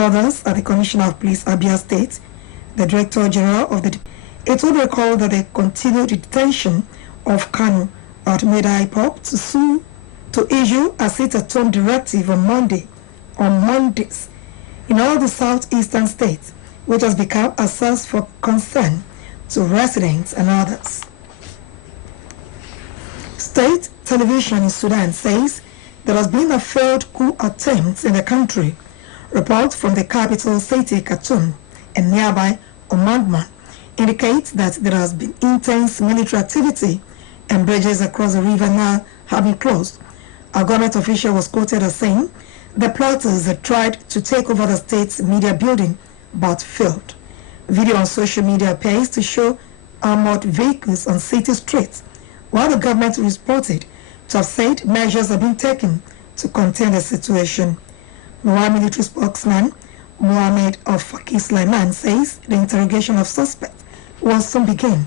Others are the Commissioner of Police, Abia State, the Director General of the... It will recall that the continued detention of Kanu had made IPOB to issue a sit-at-home directive on Mondays in all the southeastern states, which has become a source for concern to residents and others. State television in Sudan says there has been a failed coup attempt in the country. Reports from the capital city Khartoum and nearby Omdurman indicate that there has been intense military activity and bridges across the river Nile have been closed. A government official was quoted as saying the plotters had tried to take over the state's media building but failed. Video on social media appears to show armored vehicles on city streets, while the government reported to have said measures have been taken to contain the situation. Noir military spokesman Mohammed Al-Faqih Sulaiman says the interrogation of suspects will soon begin.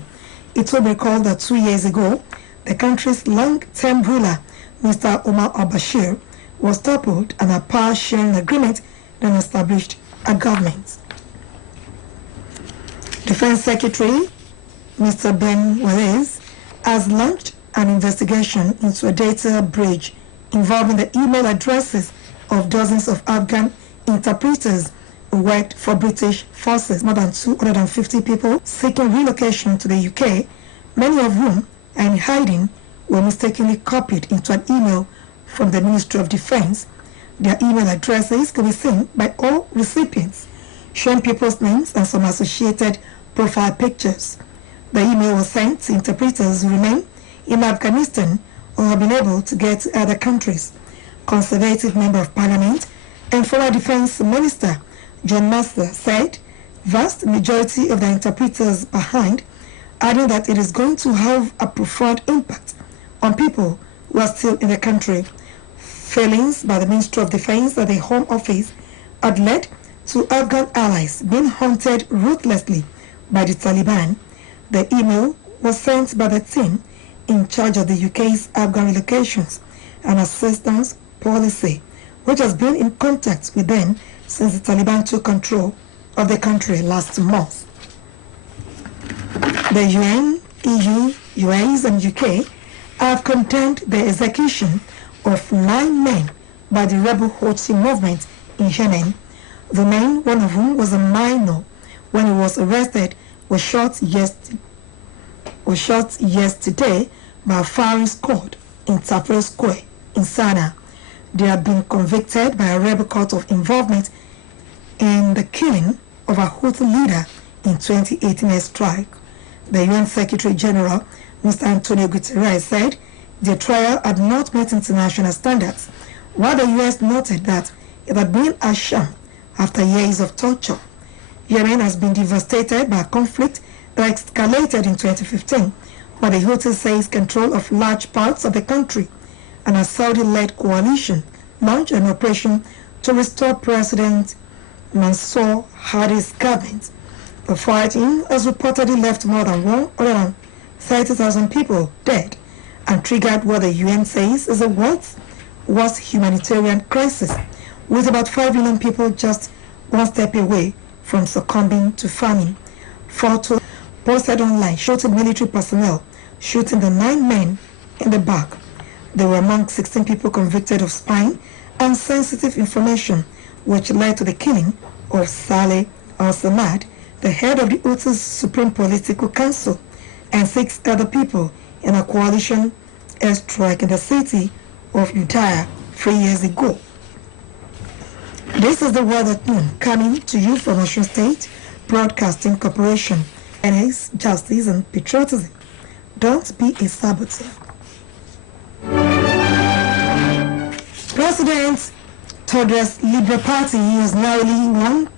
It will be recalled that 2 years ago, the country's long-term ruler, Mr. Omar al-Bashir, was toppled and a power-sharing agreement then established a government. Defense Secretary Mr. Ben Wallace has launched an investigation into a data breach involving the email addresses of dozens of Afghan interpreters who worked for British forces. More than 250 people seeking relocation to the UK, many of whom are in hiding, were mistakenly copied into an email from the Ministry of Defense. Their email addresses can be seen by all recipients, showing people's names and some associated profile pictures. The email was sent to interpreters who remain in Afghanistan or have been able to get to other countries. Conservative Member of Parliament and former Defense Minister John Master said vast majority of the interpreters behind, adding that it is going to have a profound impact on people who are still in the country. Failings by the Ministry of Defense at the Home Office had led to Afghan allies being hunted ruthlessly by the Taliban. The email was sent by the team in charge of the UK's Afghan relocations and assistance policy, which has been in contact with them since the Taliban took control of the country last month. The UN, EU, US and UK have condemned the execution of 9 men by the rebel Houthi movement in Yemen. The men, one of whom was a minor when he was arrested, was shot yesterday by a firing squad in Tahrir Square in Sana'a. They have been convicted by a rebel court of involvement in the killing of a Houthi leader in 2018 airstrike. The UN Secretary General, Mr. Antonio Guterres, said the trial had not met international standards, while the US noted that it had been a sham after years of torture. Yemen has been devastated by a conflict that escalated in 2015, where the Houthis seized control of large parts of the country, and a Saudi-led coalition launched an operation to restore President Mansour Hadi's government. The fighting has reportedly left more than 130,000 people dead and triggered what the UN says is a worst humanitarian crisis, with about 5 million people just one step away from succumbing to famine. Photos posted online showed military personnel shooting the 9 men in the back. They were among 16 people convicted of spying and sensitive information, which led to the killing of Saleh al-Samad, the head of the Houthis Supreme Political Council, and 6 other people in a coalition airstrike in the city of Uttaya 3 years ago. This is the World at Noon, coming to you from Osun State Broadcasting Corporation. Fairness, justice, and patriotism. Don't be a saboteur. President Trudeau's Liberal Party has narrowly won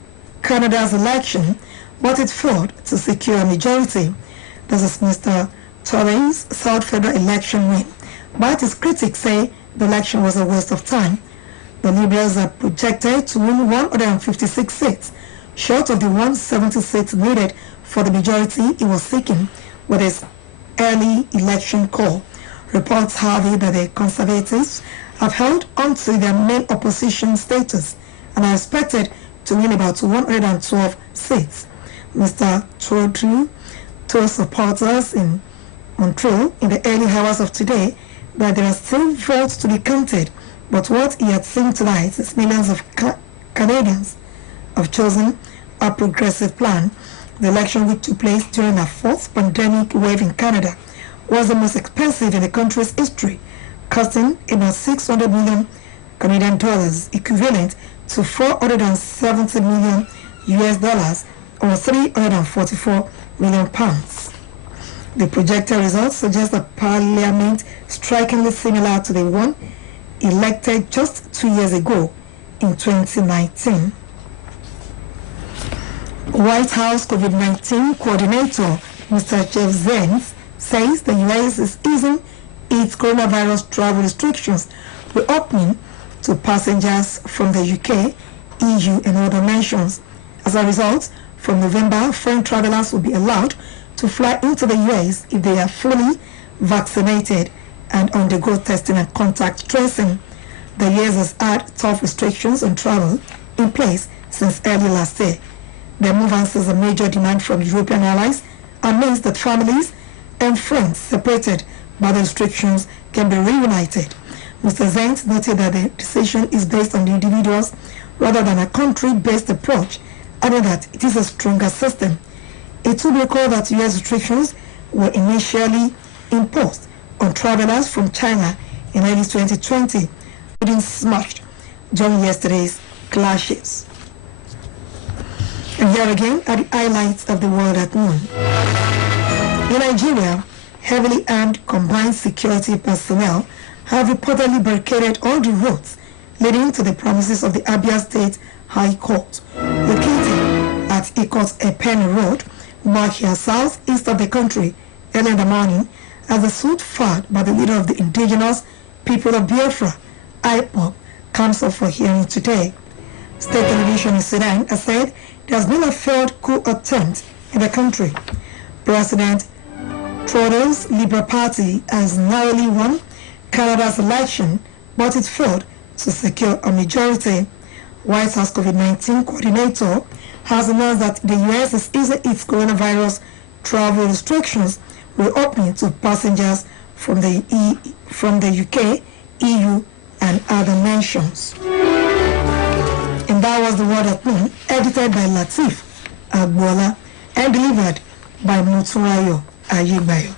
Canada's election, but it failed to secure a majority. This is Mr. Trudeau's third federal election win, but his critics say the election was a waste of time. The Liberals are projected to win 156 seats, short of the 170 seats needed for the majority he was seeking with his early election call. Reports have it that the Conservatives have held onto their main opposition status and are expected to win about 112 seats. Mr. Trudeau told supporters in Montreal in the early hours of today that there are still votes to be counted, but what he had seen tonight is millions of Canadians have chosen a progressive plan. The election, which took place during a fourth pandemic wave in Canada, was the most expensive in the country's history, costing about 600 million Canadian dollars, equivalent to 470 million US dollars or 344 million pounds. The projected results suggest a parliament strikingly similar to the one elected just 2 years ago in 2019. White House COVID-19 coordinator Mr. Jeff Zients says the U.S. is easing its coronavirus travel restrictions, reopening to passengers from the UK, EU and other nations. As a result, from November, foreign travelers will be allowed to fly into the U.S. if they are fully vaccinated and undergo testing and contact tracing. The U.S. has had tough restrictions on travel in place since early last year. The move answers a major demand from European allies and means that families and friends separated by the restrictions can be reunited. Mr. Zients noted that the decision is based on the individuals rather than a country-based approach, adding that it is a stronger system. It will be recalled that U.S. restrictions were initially imposed on travelers from China in early 2020, being smashed during yesterday's clashes. And here again are the highlights of the world at noon. In Nigeria, heavily armed combined security personnel have reportedly barricaded all the roads leading to the premises of the Abia State High Court, located at Ikot Epene Road, Mahia, southeast of the country, early in the morning, as the suit filed by the leader of the indigenous people of Biafra, IPOB, comes up for hearing today. State television in Sudan has said there has been a failed coup attempt in the country. President Trudeau's Liberal Party has narrowly won Canada's election, but it failed to secure a majority. White House COVID-19 coordinator has announced that the U.S. is easing its coronavirus travel restrictions, reopening to passengers from the UK, EU, and other nations. And that was the Word at Noon, edited by Latif Agbola and delivered by Muturayo Ayigbayo.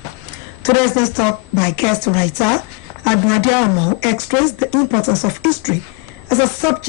Today's next talk by guest writer Adnadia Amo expressed the importance of history as a subject